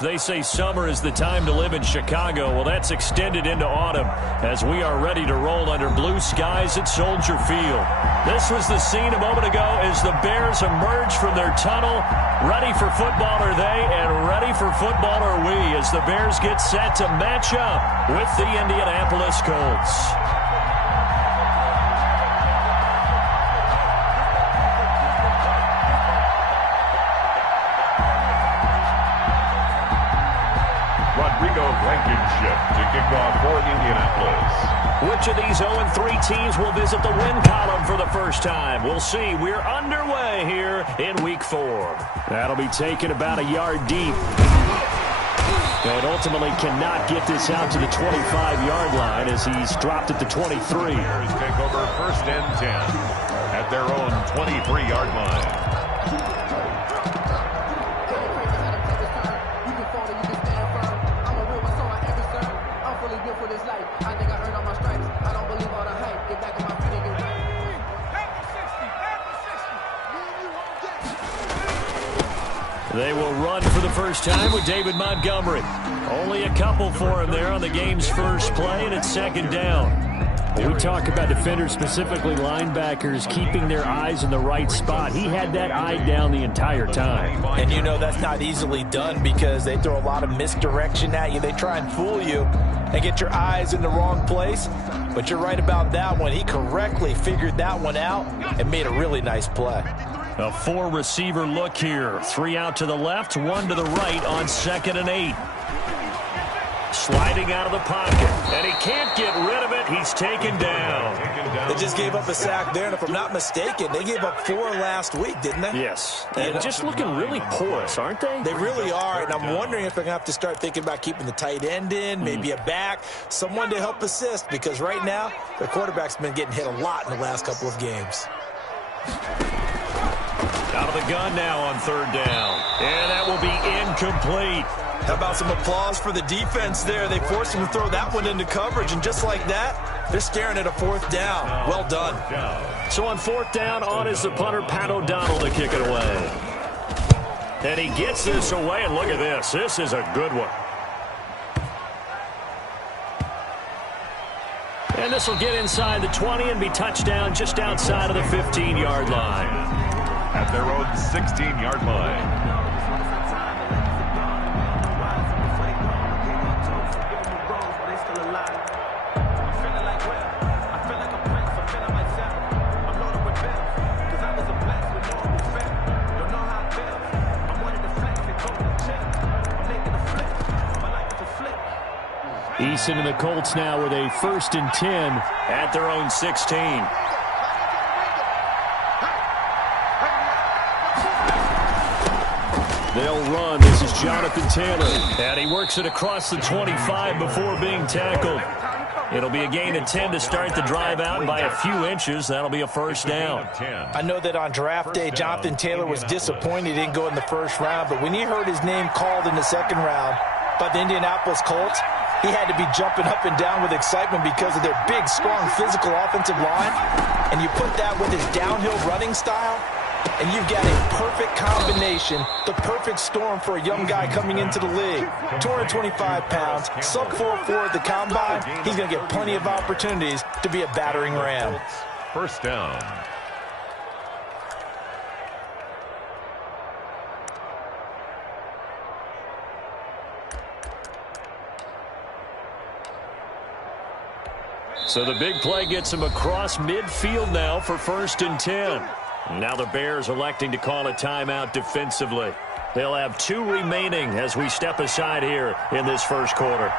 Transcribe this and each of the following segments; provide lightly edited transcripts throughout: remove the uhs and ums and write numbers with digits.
They say summer is the time to live in Chicago. Well, that's extended into autumn as we are ready to roll under blue skies at Soldier Field. This was the scene a moment ago as the Bears emerge from their tunnel. Ready for football are they, and ready for football are we as the Bears get set to match up with the Indianapolis Colts. Blankenship to kick off for Indianapolis. Which of these 0-3 teams will visit the win column for the first time? We'll see. We're underway here in Week 4. That'll be taken about a yard deep. And ultimately cannot get this out to the 25-yard line as he's dropped at the 23. Bears take over 1st and 10 at their own 23-yard line. They will run for the first time with David Montgomery. Only a couple for him there on the game's first play, and it's 2nd down. We talk about defenders, specifically linebackers, keeping their eyes in the right spot. He had that eye down the entire time. And you know that's not easily done because they throw a lot of misdirection at you. They try and fool you and get your eyes in the wrong place. But you're right about that one. He correctly figured that one out and made a really nice play. A 4-receiver look here. 3 out to the left, 1 to the right on 2nd and 8. Sliding out of the pocket, and he can't get rid of it. He's taken down. They just gave up a sack there, and if I'm not mistaken, they gave up 4 last week, didn't they? Yes. And just looking really porous, aren't they? They really are, and I'm wondering if they're going to have to start thinking about keeping the tight end in, maybe a back, someone to help assist, because right now, their quarterback's been getting hit a lot in the last couple of games. Out of the gun now on 3rd down. And that will be incomplete. How about some applause for the defense there? They forced him to throw that one into coverage, and just like that, they're staring at a 4th down. Well done. So on 4th down, on is the punter, Pat O'Donnell, to kick it away. And he gets this away, and look at this. This is a good one. And this will get inside the 20 and be touchdown just outside of the 15-yard line. At their own 16-yard line. Eason and the Colts now with a 1st and 10 at their own 16. They'll run. This is Jonathan Taylor. And he works it across the 25 before being tackled. It'll be a gain of 10 to start the drive out by a few inches. That'll be a 1st down. I know that on draft day, Jonathan Taylor was disappointed he didn't go in the 1st round, but when he heard his name called in the 2nd round by the Indianapolis Colts, he had to be jumping up and down with excitement because of their big, strong, physical offensive line. And you put that with his downhill running style, and you've got a perfect combination, the perfect storm for a young guy coming into the league. 225 pounds, sub 4.4 at the combine. He's going to get plenty of opportunities to be a battering ram. 1st down. So the big play gets him across midfield now for 1st and 10. Now the Bears electing to call a timeout defensively. They'll have 2 remaining as we step aside here in this 1st quarter.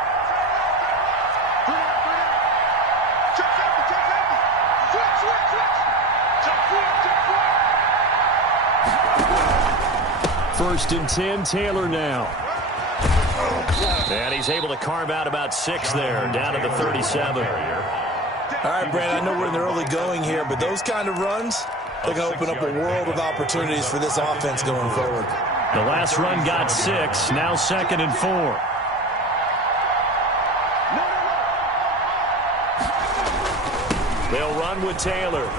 First and 10, Taylor now. And he's able to carve out about 6 there, down to the 37. All right, Brandon, I know we're in the early going here, but those kind of runs, they're going to open up a world of opportunities for this offense going forward. The last run got 6, now 2nd and 4. They'll run with Taylor.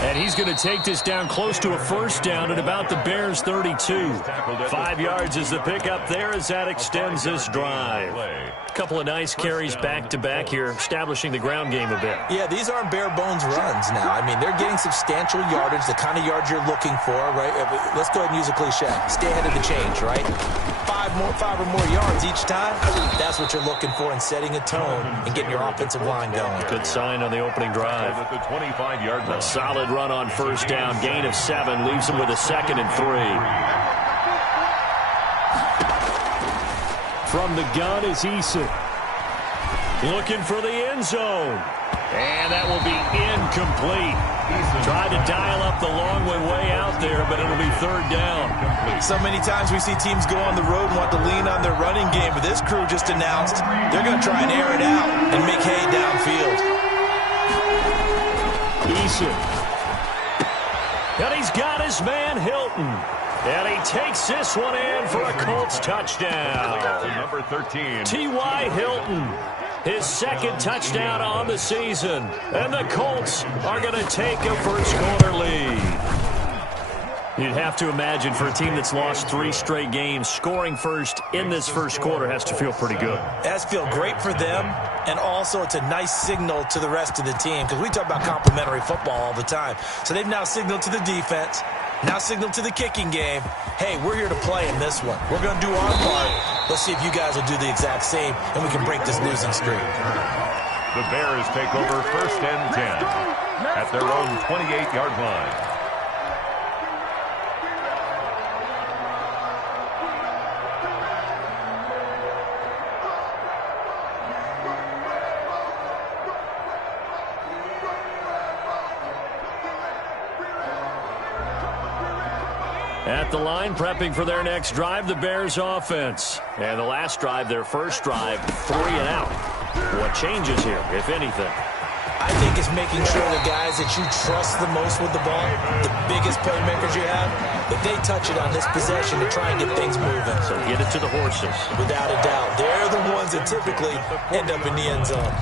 And he's going to take this down close to a first down at about the Bears' 32. 5 yards is the pickup there as that extends this drive. A couple of nice carries back-to-back here, establishing the ground game a bit. Yeah, these aren't bare-bones runs now. I mean, they're getting substantial yardage, the kind of yards you're looking for, right? Let's go ahead and use a cliche. Stay ahead of the change, right? Five or more yards each time, that's what you're looking for in setting a tone and getting your offensive line going. Good sign on the opening drive. At the 25-yard line. A solid run on first down. Gain of 7 leaves him with a 2nd and 3. From the gun is Eason. Looking for the end zone. And that will be incomplete. Tried to dial up the long way out there, but it'll be 3rd down. So many times we see teams go on the road and want to lean on their running game, but this crew just announced they're going to try and air it out and make hay downfield. Eason. And he's got his man Hilton. And he takes this one in for a Colts touchdown. Number 13. T.Y. Hilton. His 2nd touchdown on the season. And the Colts are going to take a first-quarter lead. You'd have to imagine for a team that's lost 3 straight games, scoring first in this first quarter has to feel pretty good. It has to feel great for them, and also it's a nice signal to the rest of the team, because we talk about complementary football all the time. So they've now signaled to the defense, now signaled to the kicking game, hey, we're here to play in this one. We're going to do our part. Let's see if you guys will do the exact same, and we can break this losing streak. The Bears take over 1st and 10 at their own 28-yard line. At the line, prepping for their next drive, the Bears offense. And the last drive, their first drive, 3 and out. What changes here, if anything? I think it's making sure the guys that you trust the most with the ball, the biggest playmakers you have, that they touch it on this possession to try and get things moving. So get it to the horses. Without a doubt. They're the ones that typically end up in the end zone.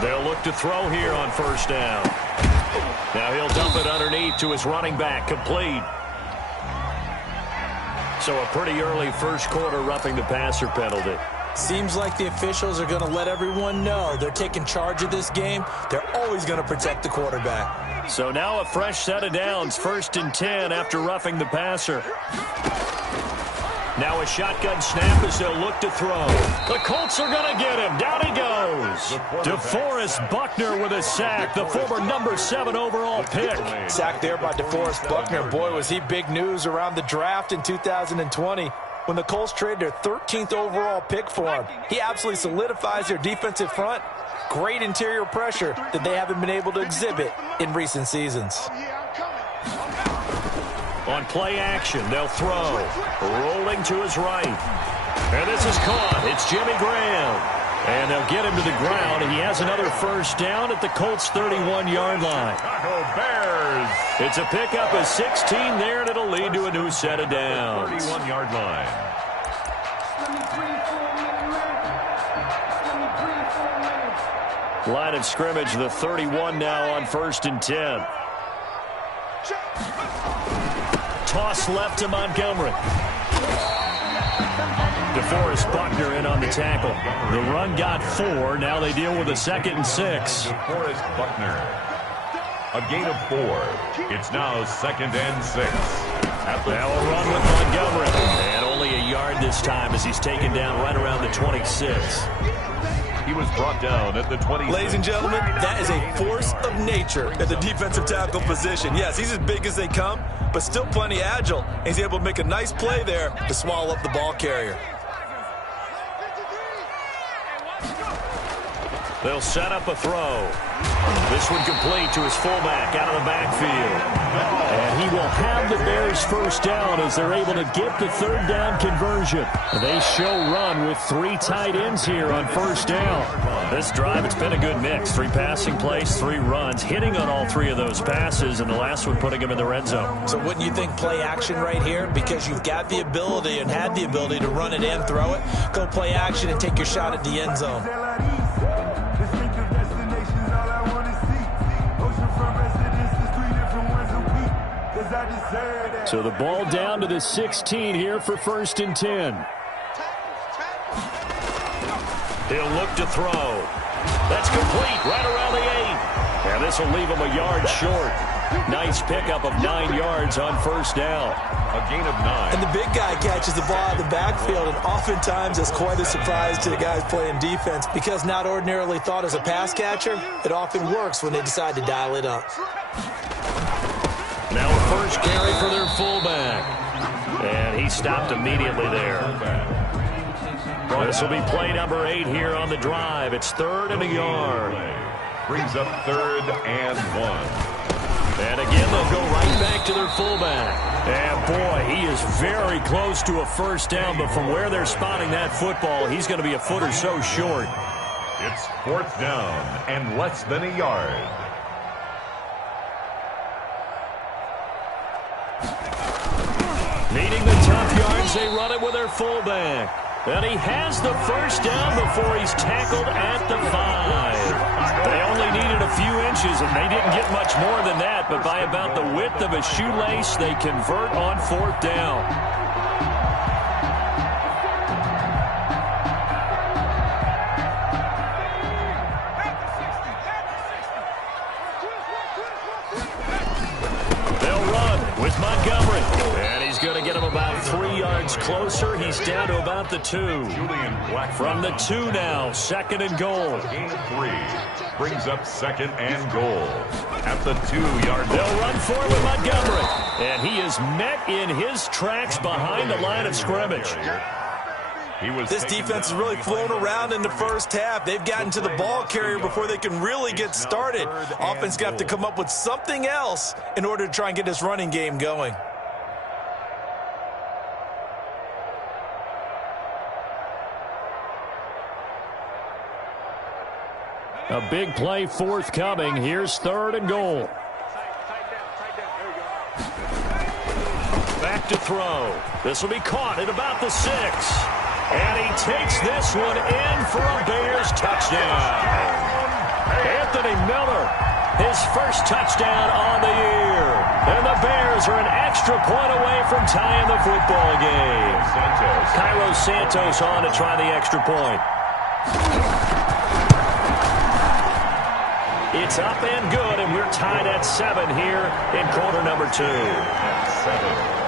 They'll look to throw here on first down. Now he'll dump it underneath to his running back, complete. So a pretty early first quarter roughing the passer penalty. Seems like the officials are going to let everyone know they're taking charge of this game. They're always going to protect the quarterback. So now a fresh set of downs, 1st and 10 after roughing the passer. Now a shotgun snap as they'll look to throw. The Colts are going to get him. Down he goes. DeForest Buckner with a sack, the former number 7 overall pick. Sacked there by DeForest Buckner. Boy, was he big news around the draft in 2020 when the Colts traded their 13th overall pick for him. He absolutely solidifies their defensive front. Great interior pressure that they haven't been able to exhibit in recent seasons. On play action, they'll throw. Rolling to his right. And this is caught. It's Jimmy Graham. And they'll get him to the ground, and he has another first down at the Colts' 31-yard line. Chicago Bears. It's a pickup of 16 there, and it'll lead to a new set of downs. 31-yard line. Line of scrimmage, the 31 now on 1st and 10. Toss left to Montgomery. DeForest Buckner in on the tackle. The run got 4. Now they deal with a 2nd and 6. DeForest Buckner. A gain of 4. It's now 2nd and 6. Now a run with Montgomery. And only a yard this time as he's taken down right around the 26. He was brought down at the 20. Ladies and gentlemen, that is a force of nature at the defensive tackle position. Yes, he's as big as they come, but still plenty agile. He's able to make a nice play there to swallow up the ball carrier. They'll set up a throw. This one complete to his fullback out of the backfield. And he will have the Bears first down as they're able to get the third down conversion. They show run with 3 tight ends here on first down. This drive, it's been a good mix. 3 passing plays, 3 runs, hitting on all 3 of those passes, and the last one putting him in the red zone. So wouldn't you think play action right here? Because you've got the ability and had the ability to run it and throw it. Go play action and take your shot at the end zone. So the ball down to the 16 here for 1st and 10. He'll look to throw. That's complete right around the 8. And this will leave him a yard short. Nice pickup of 9 yards on first down. A gain of 9. And the big guy catches the ball out of the backfield, and oftentimes it's quite a surprise to the guys playing defense because not ordinarily thought as a pass catcher, it often works when they decide to dial it up. Now a first carry for their fullback. And he stopped immediately there. This will be play number 8 here on the drive. It's 3rd and a yard. Brings up 3rd and 1. And again, they'll go right back to their fullback. And boy, he is very close to a first down, but from where they're spotting that football, he's going to be a foot or so short. It's 4th down and less than a yard. Needing the tough yards, they run it with their fullback. And he has the first down before he's tackled at the 5. They only needed a few inches, and they didn't get much more than that. But by about the width of a shoelace, they convert on 4th down. They'll run with Montgomery. And he's going to get him about 3 yards closer. He's down to about the 2. From the 2 now, 2nd and goal. Gain of 3. Brings up 2nd and goal. At the 2-yard line. They'll run for it with Montgomery. And he is met in his tracks behind the line of scrimmage. This defense has really flown around in the first half. They've gotten to the ball carrier before they can really get started. Offense got to come up with something else in order to try and get this running game going. A big play forthcoming. Here's 3rd and goal. Back to throw. This will be caught at about the 6. And he takes this one in for a Bears touchdown. Anthony Miller, his first touchdown on the year. And the Bears are an extra point away from tying the football game. Cairo Santos on to try the extra point. It's up and good, and we're tied at 7 here in quarter number 2. 7.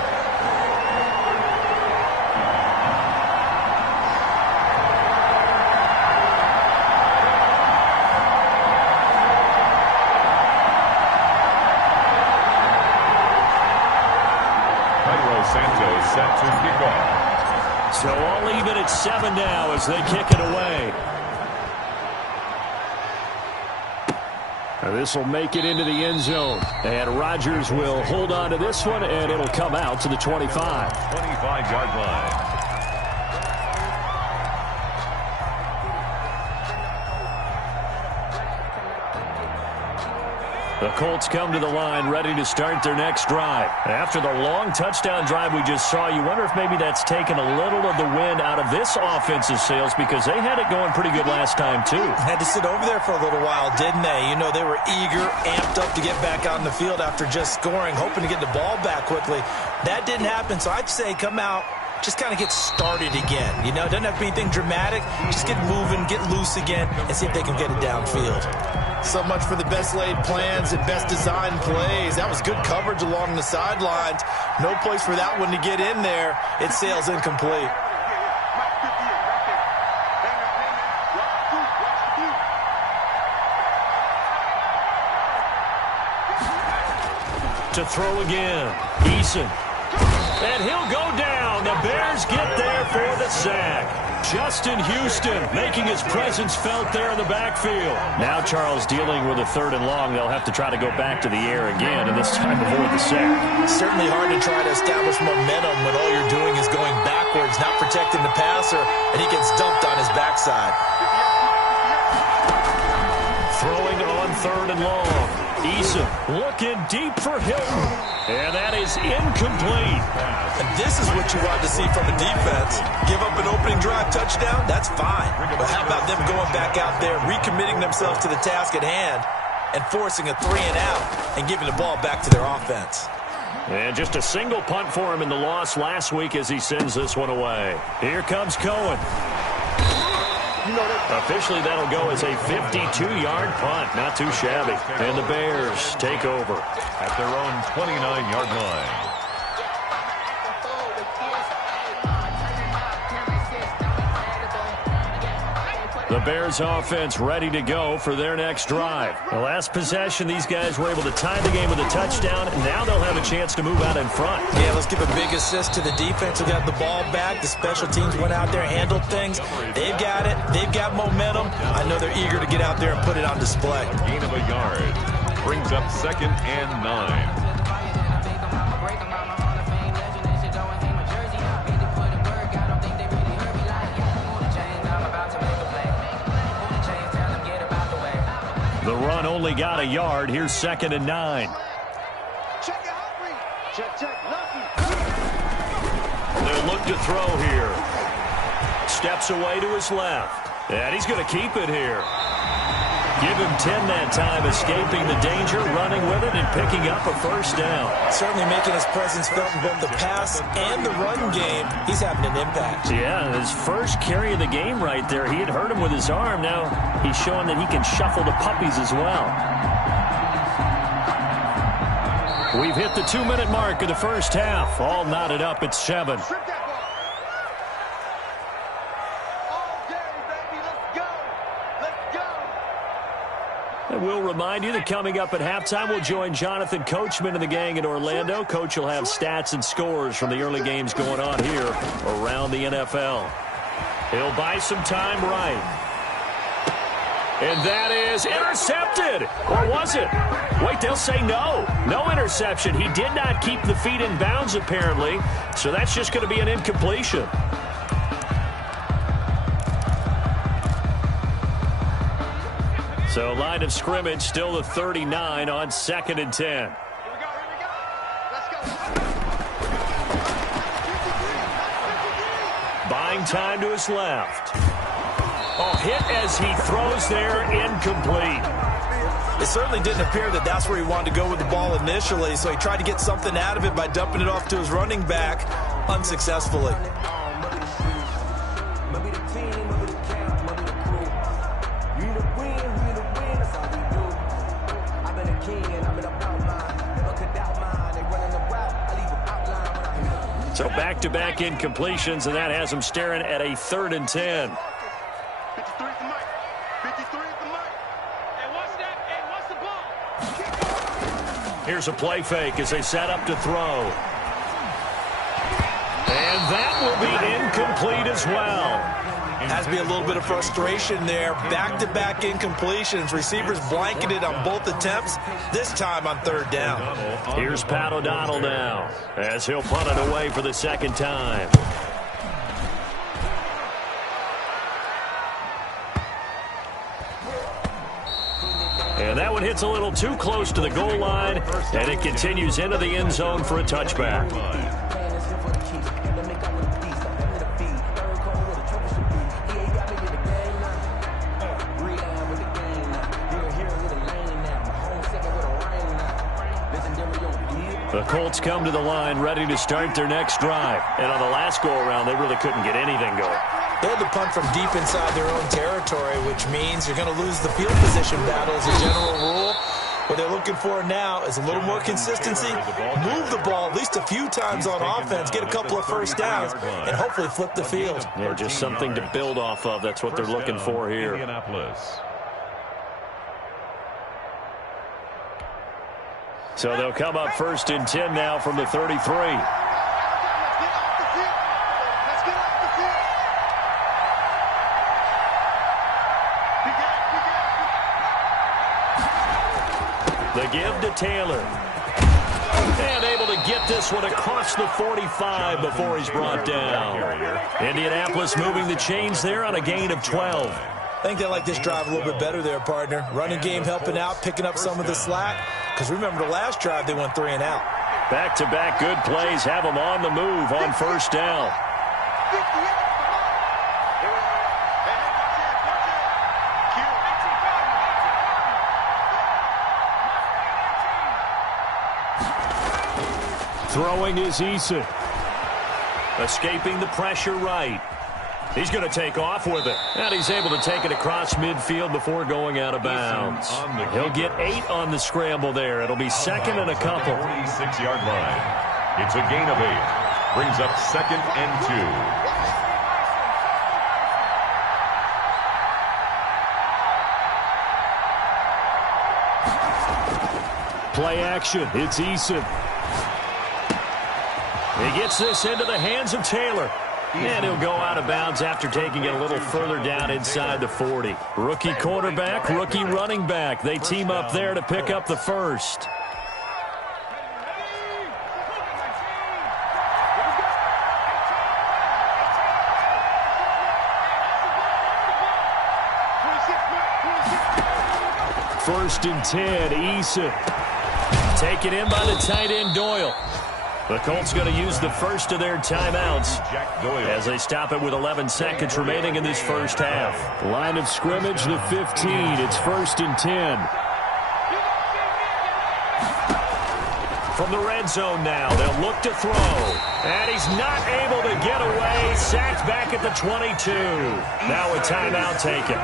Santos set to kick off. So all even at 7 now as they kick it away. This will make it into the end zone. And Rodgers will hold on to this one, and it'll come out to the 25. 25-yard line. The Colts come to the line ready to start their next drive. After the long touchdown drive we just saw, you wonder if maybe that's taken a little of the wind out of this offensive sails because they had it going pretty good last time too. Had to sit over there for a little while, didn't they? You know, they were eager, amped up to get back out on the field after just scoring, hoping to get the ball back quickly. That didn't happen, so I'd say come out, just kind of get started again. You know, it doesn't have to be anything dramatic. Just get moving, get loose again, and see if they can get it downfield. So much for the best laid plans and best designed plays. That was good coverage along the sidelines. No place for that one to get in there. It sails incomplete. To throw again. Eason. And he'll go down. The Bears get there for the sack. Justin Houston making his presence felt there in the backfield. Now Charles dealing with a 3rd and long. They'll have to try to go back to the air again, and this time avoid the sack. Certainly hard to try to establish momentum when all you're doing is going backwards, not protecting the passer, and he gets dumped on his backside. Throwing on 3rd and long. Eason looking deep for Hilton. And that is incomplete. And this is what you want to see from a defense. Give up an opening drive touchdown, that's fine. But how about them going back out there, recommitting themselves to the task at hand, and forcing a 3-and-out and giving the ball back to their offense. And just a single punt for him in the loss last week as he sends this one away. Here comes Cohen. Officially, that'll go as a 52-yard punt. Not too shabby. And the Bears take over at their own 29-yard line. The Bears offense ready to go for their next drive. The last possession, these guys were able to tie the game with a touchdown, and now they'll have a chance to move out in front. Yeah, let's give a big assist to the defense who got the ball back. The special teams went out there, handled things. They've got it. They've got momentum. I know they're eager to get out there and put it on display. Gain of a yard brings up 2nd and 9. The run only got a yard. Here's 2nd and 9. They'll look to throw here. Steps away to his left. And he's going to keep it here. Give him 10 that time, escaping the danger, running with it, and picking up a 1st down. Certainly making his presence felt in both the pass and the run game. He's having an impact. Yeah, his first carry of the game right there. He had hurt him with his arm. Now he's showing that he can shuffle the puppies as well. We've hit the 2-minute mark of the first half. All knotted up at 7. And we'll remind you that coming up at halftime, we'll join Jonathan Coachman and the gang in Orlando. Coach will have stats and scores from the early games going on here around the NFL. He'll buy some time right. And that is intercepted. Or was it? Wait, they'll say no. No interception. He did not keep the feet in bounds, apparently. So that's just going to be an incompletion. So line of scrimmage still the 39 on 2nd and 10. Here we go. Let's go. Buying time to his left. Oh, hit as he throws there, incomplete. It certainly didn't appear that that's where he wanted to go with the ball initially, so he tried to get something out of it by dumping it off to his running back unsuccessfully. So back-to-back incompletions, and that has him staring at a 3rd and 10. 53 at the mic. 53 at the mic. Hey, what's that? Hey, what's the ball? Here's a play fake as they set up to throw. And that will be incomplete as well. Has to be a little bit of frustration there. Back-to-back incompletions. Receivers blanketed on both attempts, this time on 3rd down. Here's Pat O'Donnell now as he'll punt it away for the 2nd time. And that one hits a little too close to the goal line, and it continues into the end zone for a touchback. The Colts come to the line ready to start their next drive. And on the last go-around, they really couldn't get anything going. They had to punt from deep inside their own territory, which means you're going to lose the field position battle as a general rule. What they're looking for now is a little more consistency, move the ball at least a few times on offense, get a couple of 1st downs, and hopefully flip the field. Yeah, just something to build off of. That's what they're looking for here. Indianapolis. So they'll come up 1st and 10 now from the 33. The give to Taylor. And able to get this one across the 45 before he's brought down. Indianapolis moving the chains there on a gain of 12. I think they like this drive a little bit better there, partner. Running game helping out, picking up some of the slack. Because remember the last drive, they went 3 and out. Back-to-back good plays have them on the move on first down. Throwing is Eason. Escaping the pressure right. He's going to take off with it. And he's able to take it across midfield before going out of bounds. He'll get 8 on the scramble there. It'll be second and a couple. 46-yard line. It's a gain of 8. Brings up 2nd and 2. Play action. It's Eason. He gets this into the hands of Taylor. And he'll go out of bounds after taking it a little further down inside the 40. Rookie quarterback, rookie running back. They team up there to pick up the first. First and 10, Eason. Taken in by the tight end, Doyle. The Colts going to use the first of their timeouts as they stop it with 11 seconds remaining in this first half. Line of scrimmage, the 15. It's first and 10. From the red zone now, they'll look to throw. And he's not able to get away. Sacked back at the 22. Now a timeout taken.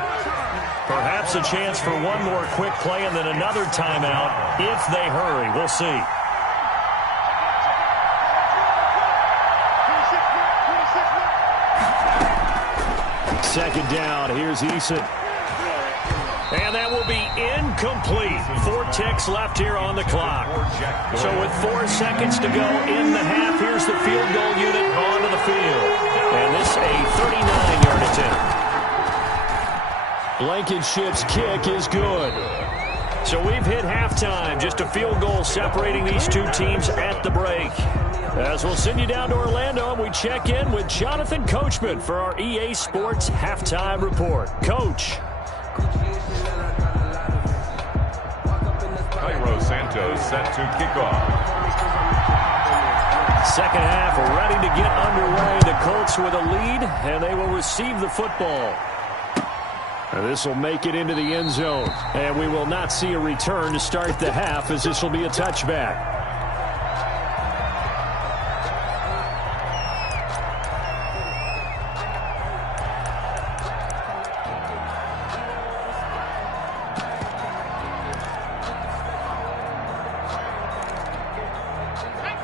Perhaps a chance for one more quick play and then another timeout if they hurry. We'll see. Second down, here's Eason. And that will be incomplete. 4 ticks left here on the clock. So with 4 seconds to go in the half, here's the field goal unit onto the field. And this a 39-yard attempt. Blankenship's kick is good. So we've hit halftime. Just a field goal separating these two teams at the break. As we'll send you down to Orlando, and we check in with Jonathan Coachman for our EA Sports Halftime Report. Coach. Cairo Santos set to kick off. Second half ready to get underway. The Colts with a lead, and they will receive the football. And this will make it into the end zone. And we will not see a return to start the half, as this will be a touchback.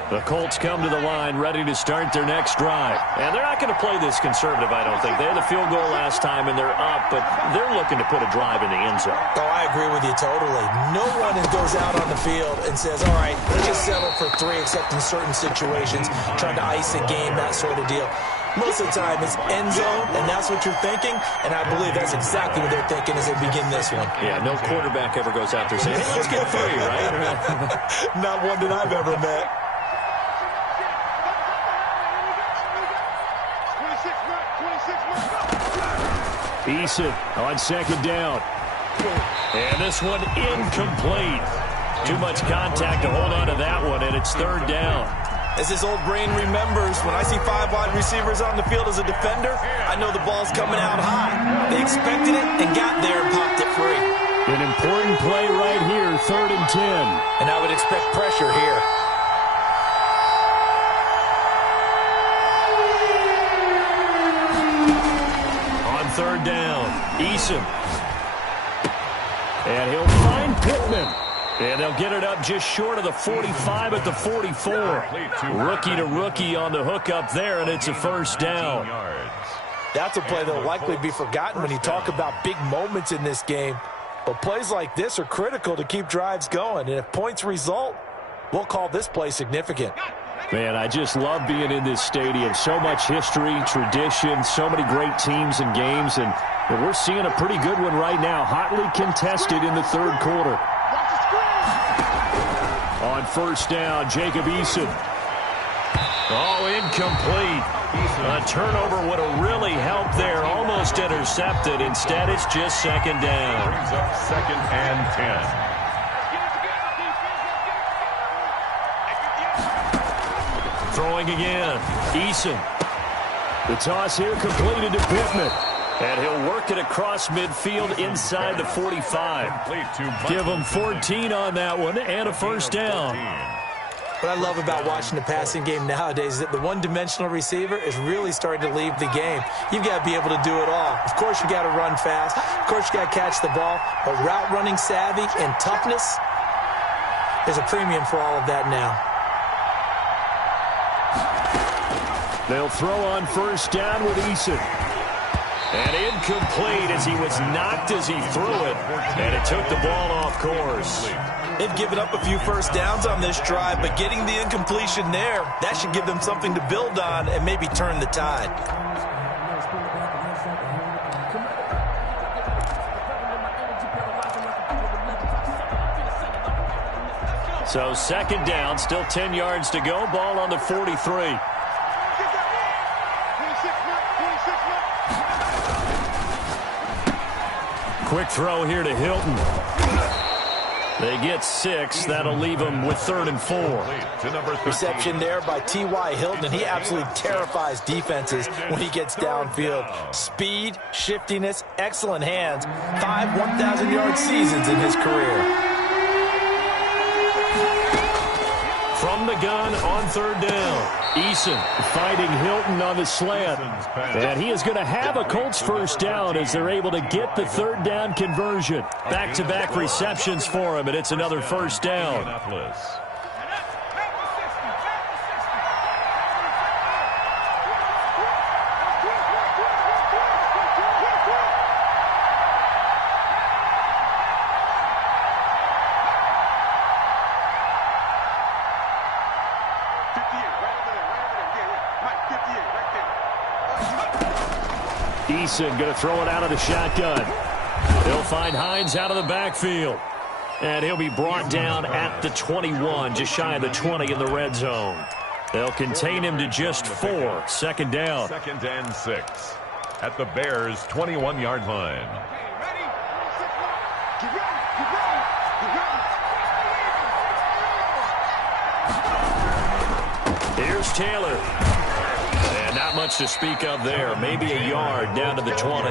The Colts come to the line ready to start their next drive. And they're not going to play this conservative, I don't think. They had the field goal last time, and they're up, but they're looking to put a drive in the end zone. Oh, I agree with you totally. No one goes out on the field and says, all right, let's just settle for 3, except in certain situations, trying to ice a game, that sort of deal. Most of the time, it's end zone, and that's what you're thinking, and I believe that's exactly what they're thinking as they begin this one. Yeah, no quarterback ever goes out there saying, hey, let's get 3, right? Not one that I've ever met. Eason on second down. And this one incomplete. Too much contact to hold on to that one, and it's third down. As his old brain remembers, when I see 5 wide receivers on the field as a defender, I know the ball's coming out high. They expected it and got there and popped it free. An important play right here, 3rd and 10. And I would expect pressure here. Third down, Eason. And he'll find Pittman. And they'll get it up just short of the 45 at the 44. Rookie to rookie on the hook up there, and it's a first down. That's a play that will likely be forgotten when you talk about big moments in this game. But plays like this are critical to keep drives going. And if points result, we'll call this play significant. Man, I just love being in this stadium. So much history, tradition, so many great teams and games. And we're seeing a pretty good one right now. Hotly contested in the third quarter. On first down, Jacob Eason. Oh, incomplete. A turnover would have really helped there. Almost intercepted. Instead, it's just second down. Brings up 2nd and 10. Throwing again. Eason. The toss here completed to Pittman. And he'll work it across midfield inside the 45. Give him 14 on that one and a first down. What I love about watching the passing game nowadays is that the one-dimensional receiver is really starting to leave the game. You've got to be able to do it all. Of course, you got to run fast. Of course, you got to catch the ball. But route running savvy and toughness, there's a premium for all of that now. They'll throw on first down with Eason. And incomplete as he was knocked as he threw it. And it took the ball off course. They've given up a few first downs on this drive, but getting the incompletion there, that should give them something to build on and maybe turn the tide. So second down, still 10 yards to go. Ball on the 43. Quick throw here to Hilton. They get 6. That'll leave them with 3rd and 4. Reception there by T.Y. Hilton, and he absolutely terrifies defenses when he gets downfield. Speed, shiftiness, excellent hands. 5 1,000-yard seasons in his career. From the gun on 3rd down. Eason fighting Hilton on the slant. And he is going to have a Colts first down as they're able to get the 3rd down conversion. Back-to-back receptions for him, and it's another first down. Eason going to throw it out of the shotgun. He'll find Hines out of the backfield. And he'll be brought down at the 21, just shy of the 20 in the red zone. They'll contain him to just 4. Second down. 2nd and 6 at the Bears' 21-yard line. Here's Taylor. And not much to speak of there. Maybe a yard down to the 20.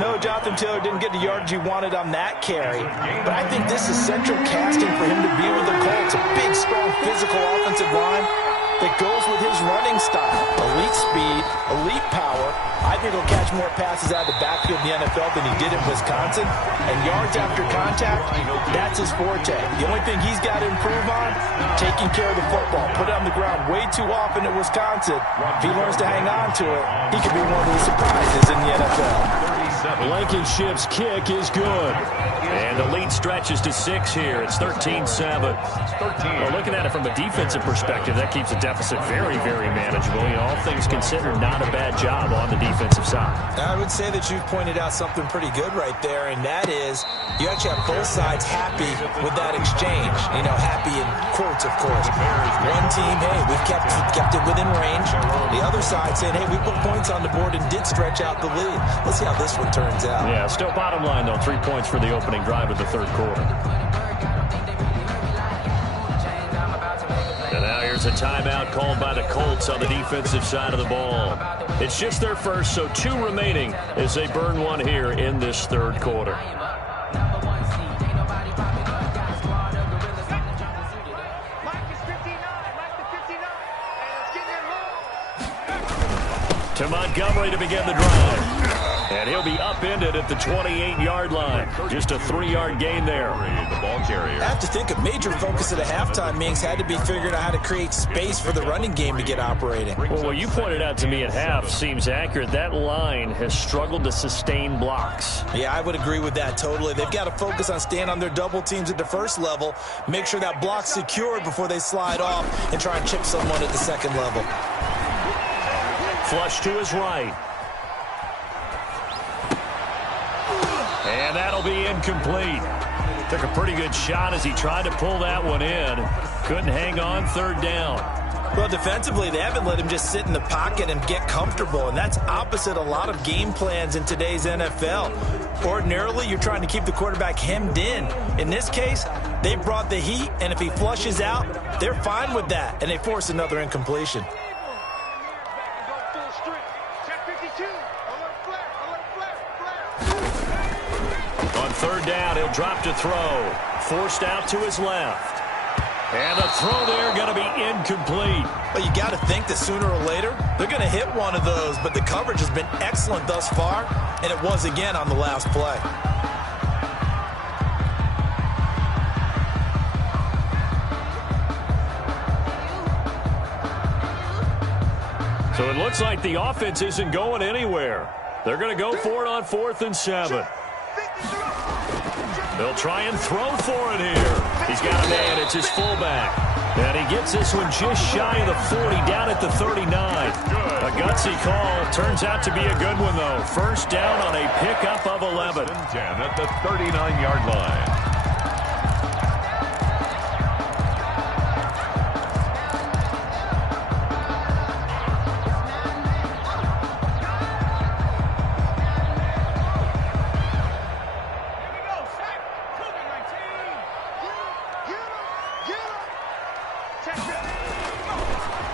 No, Jonathan Taylor didn't get the yardage he wanted on that carry. But I think this is central casting for him to be with the Colts. A big, strong, physical offensive line that goes with his running style. Elite speed, elite power. I think he'll catch more passes out of the backfield in the NFL than he did in Wisconsin. And yards after contact, that's his forte. The only thing he's got to improve on, taking care of the football. Put it on the ground way too often at Wisconsin. If he learns to hang on to it, he could be one of the surprises in the NFL. Blankenship's kick is good. And the lead stretches to 6 here. It's 13-7. Well, looking at it from a defensive perspective, that keeps the deficit very, very manageable. You know, all things considered, not a bad job on the defensive side. I would say that you've pointed out something pretty good right there, and that is you actually have both sides happy with that exchange. You know, happy in quotes, of course. One team, hey, we've kept it within range. The other side saying, hey, we put points on the board and did stretch out the lead. Let's see how this one turns out. Yeah, still bottom line, though, 3 points for the opening drive of the 3rd quarter. And now here's a timeout called by the Colts on the defensive side of the ball. It's just their first, so 2 remaining as they burn one here in this 3rd quarter. To Montgomery to begin the drive. And he'll be upended at the 28-yard line. Just a 3-yard gain there. The ball carrier. I have to think a major focus of the halftime meetings had to be figuring out how to create space for the running game to get operating. Well, what you pointed out to me at half seems accurate. That line has struggled to sustain blocks. Yeah, I would agree with that totally. They've got to focus on staying on their double teams at the first level, make sure that block's secured before they slide off and try and chip someone at the second level. Flush to his right. And that'll be incomplete. Took a pretty good shot as he tried to pull that one in. Couldn't hang on third down. Well, defensively, they haven't let him just sit in the pocket and get comfortable, and that's opposite a lot of game plans in today's NFL. Ordinarily, you're trying to keep the quarterback hemmed in. In this case, they brought the heat, and if he flushes out, they're fine with that, and they force another incompletion. On third down, he'll drop to throw. Forced out to his left. And the throw there going to be incomplete. But you got to think that sooner or later, they're going to hit one of those, but the coverage has been excellent thus far, and it was again on the last play. So it looks like the offense isn't going anywhere. They're going to go for it on 4th and 7. They'll try and throw for it here. He's got a man. It's his fullback. And he gets this one just shy of the 40, down at the 39. A gutsy call. Turns out to be a good one, though. First down on a pickup of 11. 10 at the 39-yard line.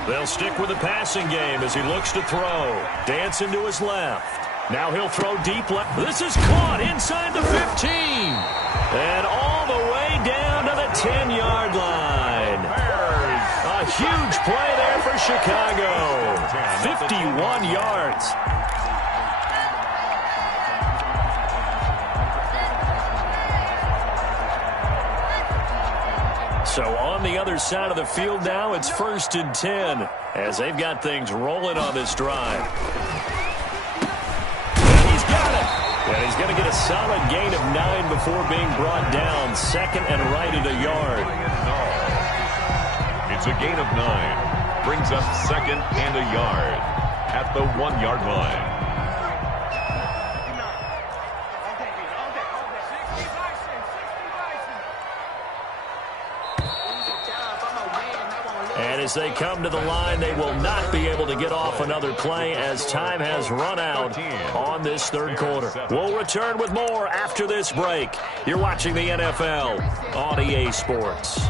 They'll stick with the passing game as he looks to throw. Dancing to his left. Now he'll throw deep left. This is caught inside the 15. And all the way down to the 10-yard line. A huge play there for Chicago. 51 yards. So on the other side of the field now, it's 1st and 10 as they've got things rolling on this drive. And he's got it. And he's going to get a solid gain of 9 before being brought down. Second and right at a yard. It's a gain of 9. Brings up 2nd and a yard at the 1-yard line. And as they come to the line, they will not be able to get off another play as time has run out on this third quarter. We'll return with more after this break. You're watching the NFL on EA Sports.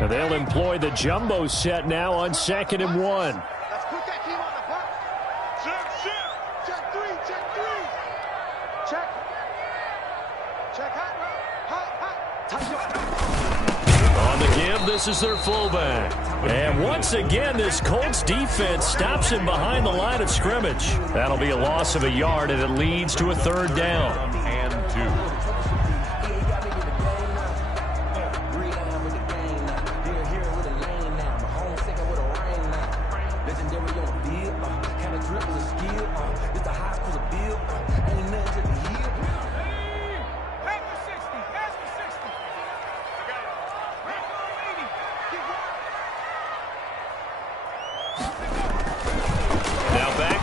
And they'll employ the jumbo set now on 2nd and 1. Let's put that team on the block. Check 3, check 3. Check hot. On the give, this is their fullback. And once again, this Colts defense stops him behind the line of scrimmage. That'll be a loss of a yard, and it leads to a 3rd down. And 2.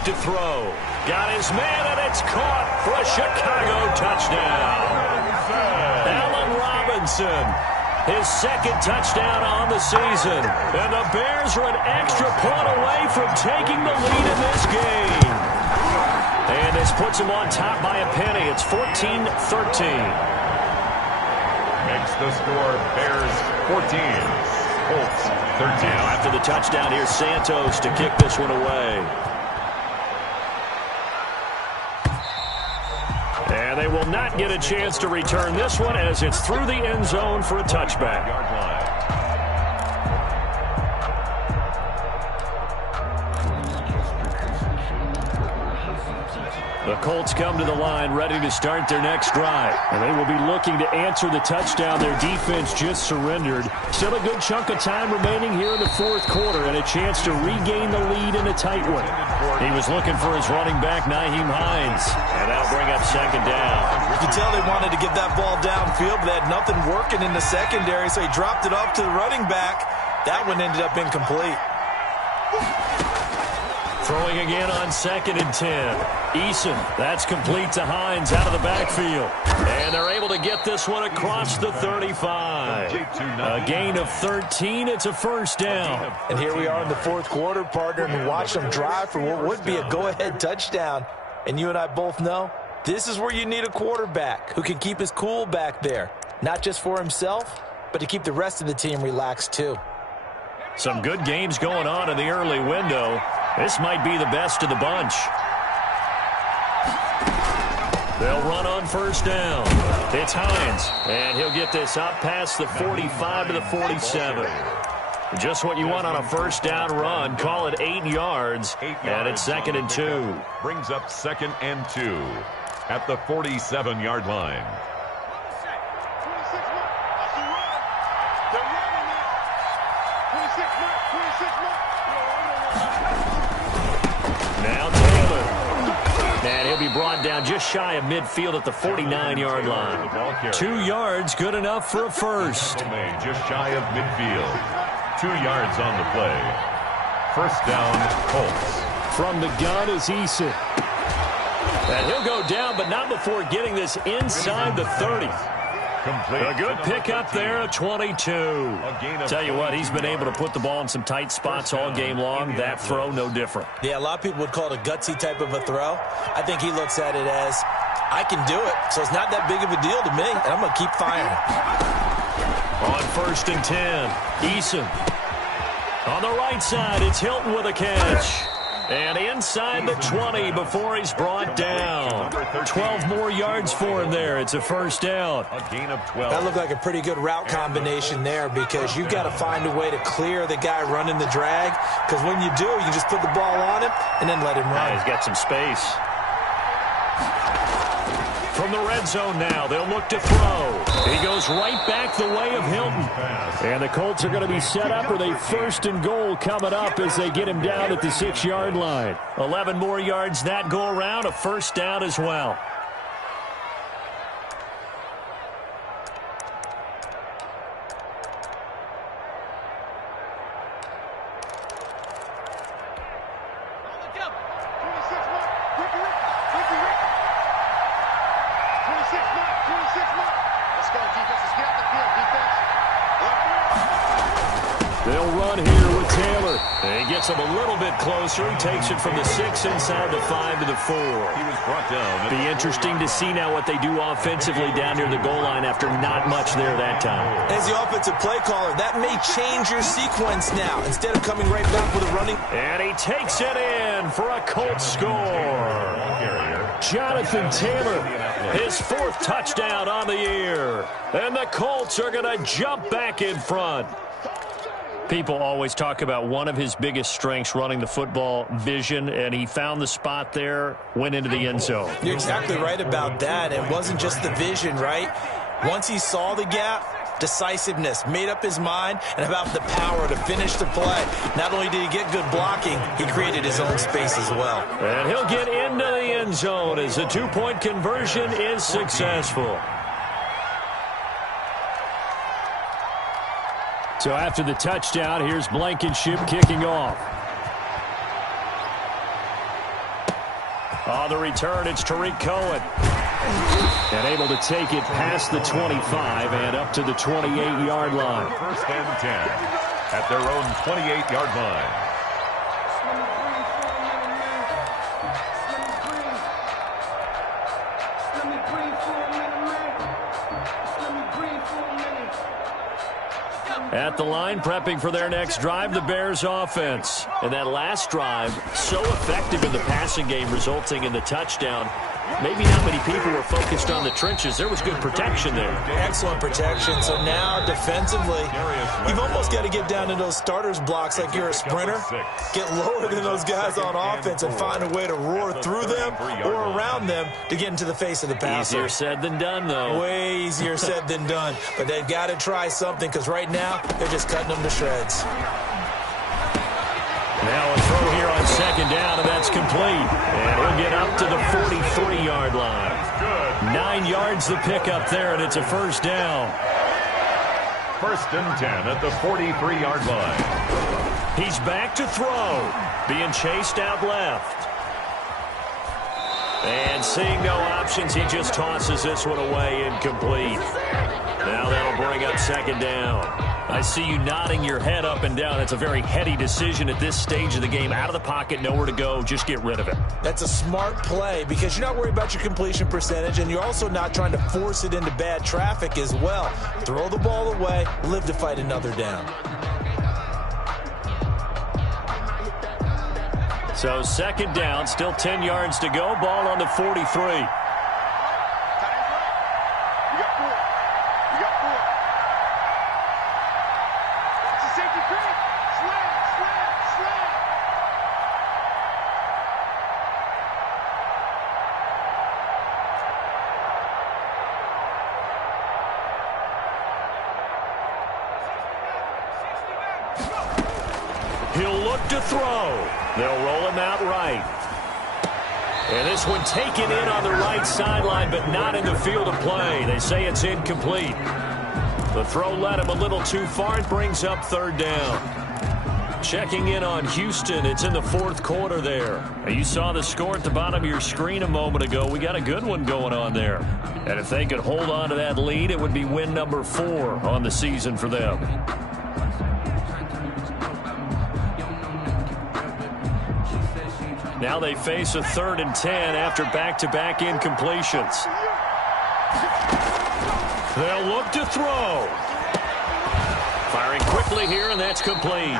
To throw. Got his man, and it's caught for a Chicago touchdown. Allen Robinson, his 2nd touchdown on the season. And the Bears are an extra point away from taking the lead in this game. And this puts them on top by a penny. It's 14-13. Makes the score Bears 14, Colts 13. Now after the touchdown, here's Santos to kick this one away. And they will not get a chance to return this one as it's through the end zone for a touchback. The Colts come to the line ready to start their next drive. And they will be looking to answer the touchdown their defense just surrendered. Still a good chunk of time remaining here in the 4th quarter and a chance to regain the lead in a tight one. He was looking for his running back, Nyheim Hines. And that'll bring up 2nd down. You can tell they wanted to get that ball downfield, but they had nothing working in the secondary, so he dropped it off to the running back. That one ended up incomplete. Throwing again on 2nd and 10. Eason, that's complete to Hines out of the backfield. And they're able to get this one across the 35. A gain of 13. It's a first down. And here we are in the fourth quarter, partner, and watch them drive for what would be a go-ahead touchdown. And you and I both know this is where you need a quarterback who can keep his cool back there. Not just for himself, but to keep the rest of the team relaxed too. Some good games going on in the early window. This might be the best of the bunch. They'll run on first down. It's Hines, and he'll get this up past the 45 to the 47. Just what you want on a first down run. Call it 8 yards, and it's 2nd and 2. Brings up 2nd and 2 at the 47-yard line. Now Taylor. And he'll be brought down just shy of midfield at the 49-yard line. 2 yards, good enough for a first. Just shy of midfield. 2 yards on the play. First down, Colts. From the gun is Eason. And he'll go down, but not before getting this inside the 30. A good pickup there at 22. Tell you what, he's been able to put the ball in some tight spots all game long. That throw, no different. Yeah, a lot of people would call it a gutsy type of a throw. I think he looks at it as, I can do it, so it's not that big of a deal to me, and I'm going to keep firing. On 1st and 10, Eason. On the right side, it's Hilton with a catch. And inside the 20 before he's brought down. 12 more yards for him there. It's a first down. A gain of 12. That looked like a pretty good route combination there because you've got to find a way to clear the guy running the drag. Because when you do, you just put the ball on him and then let him run. He's got some space. From the red zone now, they'll look to throw. He goes right back the way of Hilton. And the Colts are going to be set up with a 1st and goal coming up as they get him down at the 6-yard line. 11 more yards that go around, a first down as well. They'll run here with Taylor. And he gets him a little bit closer. He takes it from the 6 inside the 5 to the 4. He was brought down. Be interesting to see now what they do offensively down near the goal line after not much there that time. As the offensive play caller, that may change your sequence now. Instead of coming right back with a running. And he takes it in for a Colts score. Jonathan Taylor, his 4th touchdown on the year. And the Colts are going to jump back in front. People always talk about one of his biggest strengths, running the football, vision, and he found the spot there, went into the end zone. You're exactly right about that. It wasn't just the vision, right? Once he saw the gap, decisiveness, made up his mind, and about the power to finish the play. Not only did he get good blocking, he created his own space as well. And he'll get into the end zone as the 2-point conversion is successful. So after the touchdown, here's Blankenship kicking off. On the return, it's Tariq Cohen. And able to take it past the 25 and up to the 28-yard line. 1st and 10 at their own 28-yard line. At the line, prepping for their next drive, the Bears offense. And that last drive, so effective in the passing game, resulting in the touchdown. Maybe not many people were focused on the trenches. There was good protection there. Excellent protection. So now, defensively, you've almost got to get down to those starters blocks like you're a sprinter. Get lower than those guys on offense and find a way to roar through them or around them to get into the face of the passer. Easier said than done, though. Way easier said than done. But they've got to try something because right now, they're just cutting them to shreds. Now a throw here on 2nd down, and that's complete. And he'll get up to the 43-yard line. 9 yards the pickup there, and it's a first down. 1st and 10 at the 43-yard line. He's back to throw. Being chased out left. And seeing no options, he just tosses this one away, incomplete. Now that'll bring up second down. I see you nodding your head up and down. It's a very heady decision at this stage of the game. Out of the pocket, nowhere to go. Just get rid of it. That's a smart play because you're not worried about your completion percentage, and you're also not trying to force it into bad traffic as well. Throw the ball away, live to fight another down. So second down, still 10 yards to go. Ball on the 43. He'll look to throw. They'll roll him out right. And this one taken in on the right sideline, but not in the field of play. They say it's incomplete. The throw led him a little too far. It brings up third down. Checking in on Houston. It's in the fourth quarter there. You saw the score at the bottom of your screen a moment ago. We got a good one going on there. And if they could hold on to that lead, it would be win number 4 on the season for them. Now they face a 3rd and 10 after back-to-back incompletions. They'll look to throw. Firing quickly here, and that's complete.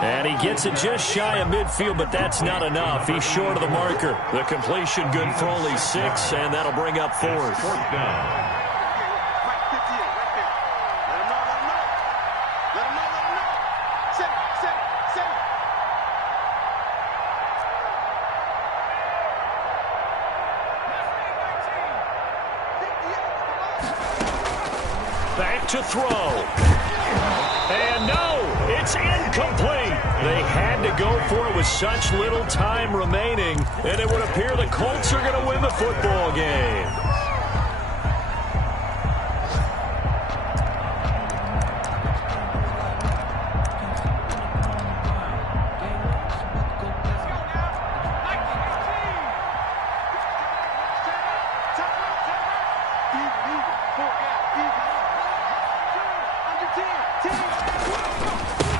And he gets it just shy of midfield, but that's not enough. He's short of the marker. The completion good for only 6, and that'll bring up 4th. Fourth down. Back to throw. And no, it's incomplete. They had to go for it with such little time remaining, and it would appear the Colts are going to win the football game.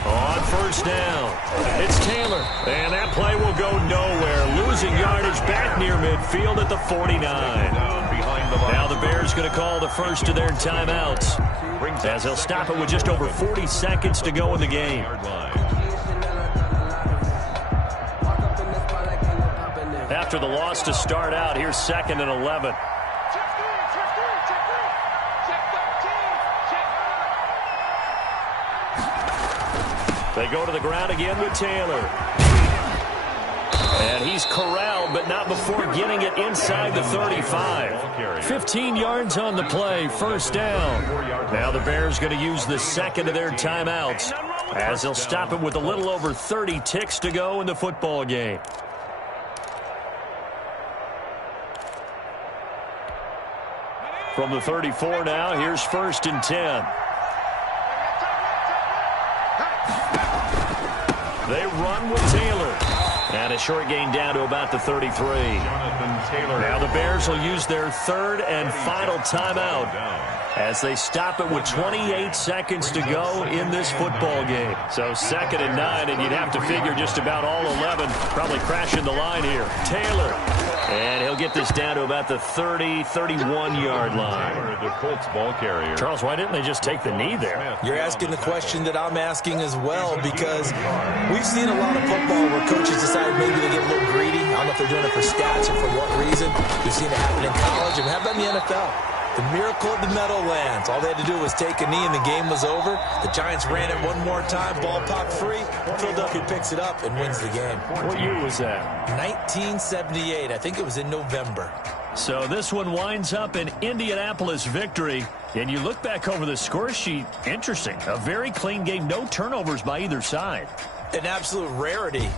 On first down, it's Taylor, and that play will go nowhere. Losing yardage back near midfield at the 49. Now the Bears going to call the first of their timeouts, as they'll stop it with just over 40 seconds to go in the game. After the loss to start out, here's 2nd and 11. They go to the ground again with Taylor. And he's corralled, but not before getting it inside the 35. 15 yards on the play, first down. Now the Bears going to use the second of their timeouts, as they'll stop it with a little over 30 ticks to go in the football game. From the 34 now, here's 1st and 10. They run with Taylor. And a short gain down to about the 33. Now the Bears will use their 3rd and final timeout, as they stop it with 28 seconds to go in this football game. So 2nd and 9, and you'd have to figure just about all 11 probably crashing the line here. Taylor. And he'll get this down to about the 30, 31-yard line. The Colts ball carrier. Charles, why didn't they just take the knee there? You're asking the question that I'm asking as well, because we've seen a lot of football where coaches decide maybe to get a little greedy. I don't know if they're doing it for stats or for what reason. We've seen it happen in college, and how about in the NFL? The miracle of the Meadowlands. All they had to do was take a knee, and the game was over. The Giants ran it one more time. Ball popped free. Philadelphia picks it up and wins the game. What year was that? 1978. I think it was in November. So this one winds up an Indianapolis victory. And you look back over the score sheet, interesting. A very clean game, no turnovers by either side. An absolute rarity.